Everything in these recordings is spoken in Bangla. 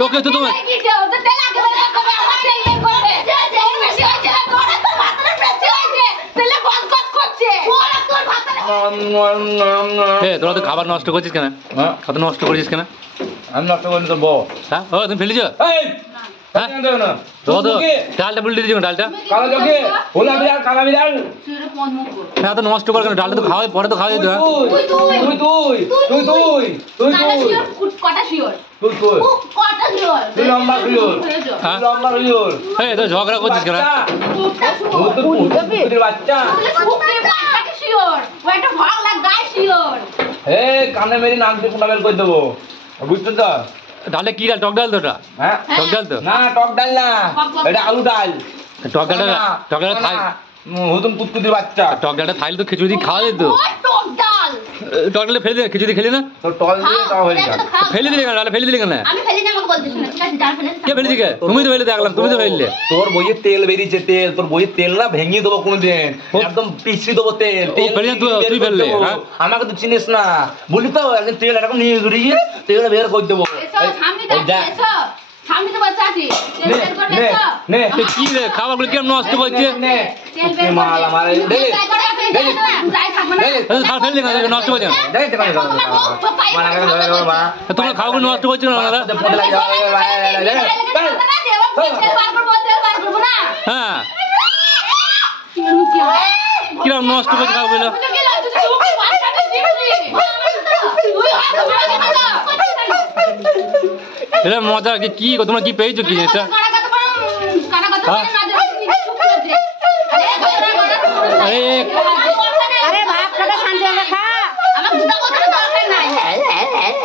তোকে তো তুমি তোরা তো খাবার নষ্ট করছিস কেন? খাবার নষ্ট করেছিস কেন? আমি নষ্ট করিনি তো বউ। হ্যাঁ ও তুমি ফেলেছ? ডালটা বলে দিয়েছি ডালটা। হ্যাঁ তো নষ্ট করে কেন? ডালটা তো খাওয়াই পরে তো খাওয়া যেত। ঝগড়া করছিস কেন? কানে মেরে নাম দিয়ে ফোটা বের করে দেবো, বুঝছো তো? ডালে কি ডাল? টক ডাল তো? হ্যাঁ টক ডাল তো? না টক ডাল না, এটা আলু ডাল। টক ডালটা টক ডালটা খাই হুতুম কুতকুতির বাচ্চা। টক ডালটা খাইলে তো খিচুড়ি দিয়ে খাওয়া যেত। টক ডালে ফেলে দিলে খিচুড়ি খেলি না তো টল দিয়ে টক হয়ে যায়। ফেলে দিলে কেন? ডালে ফেলে দিলে কেন? আমি ফেলি না, আমাকে বলতে শুনে। ঠিক আছে, ডাল ফেলে। কে ফেলেছি কে? তুমি তো ফেলে দেখলাম, তুমি তো ফেললে। তোর বইয়ে তেল বেরিয়েছে, তেল তোর বইয়ে তেল না ভেঙে দেবো কোনোদিন, একদম পিছিয়ে দেবো তেল। তুই ফেললে আমাকে তো চিনিস না, বলি তো একদিন তেল এরকম নিয়ে ঘুরিয়ে তেল বের করে দেবো। কি রে খাবারগুলো কেমন নষ্ট করছে? নষ্ট করছে তোমার খাবারগুলো নষ্ট করছে না দাদা? হ্যাঁ কিরকম নষ্ট করছে খাবারগুলো? এটা মজা কি? তোমরা কি পেয়েছো কি এটা?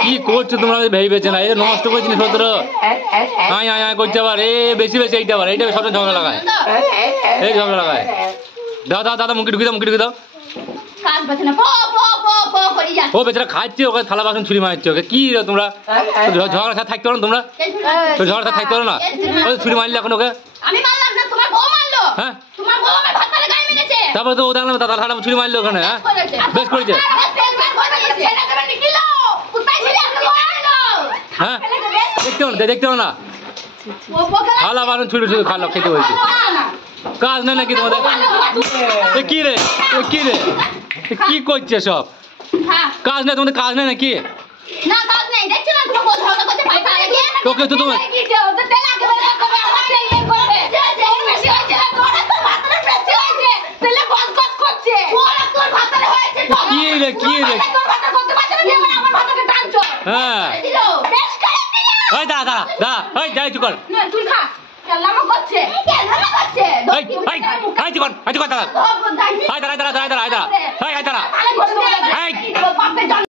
কি করছো তোমরা? ভেবেছে না এটা নষ্ট করছি সত্তর করছে আবার বেশি বেশি এইটা আবার এইটা সবটা ঝগড়া লাগায়, এই ঝগড়া লাগায়। দাও দাও দাদা মুখে ঢুকে দাও, মুখে ঢুকে দাও। ও বেচারা খাচ্ছে, ওকে থালা বাসন ছুরি মারছে ওকে। কি তোমরা ঝগড়া সাথে থাকতে পারো না? তোমরা ঝগড়া সাথে থাকতে পারো না? ছুরি মারলে এখন ওকে। হ্যাঁ তারপরে তো ও দেখলাম দাদা থালা ছুরি মারলো ওখানে। হ্যাঁ বেশ করেছে। হ্যাঁ দেখতে পারো, দেখতে পারো না? থালা বাসন ছুরি ছুরি খালো, খেতে হয়েছে। কাজ নেই নাকি তোমাদের? কি রে কি রে কি করছে সব? কাজ নেই তোমাদের? কাজ নেই নাকি? তোকে তো তুমি কি রে কি রে? হ্যাঁ দাদা দাদা যাই চুপ কর। দাদা